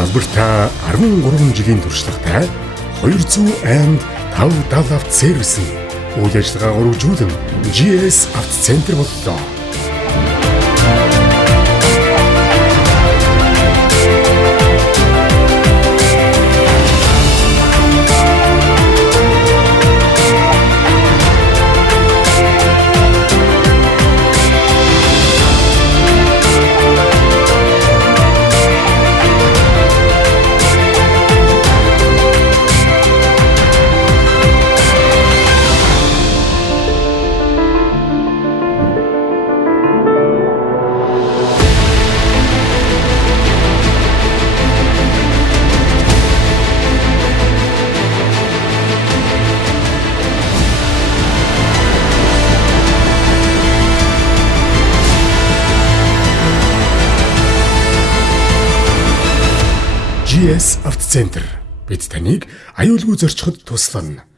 Салбартаа 13 жилийн туршлагатай 205 авто сервис нь үйл ажиллагаа өргөжүүлэн GS автоцентр боллоо. GS автоцентр бид таныг аюулгүй зорчиход туслана.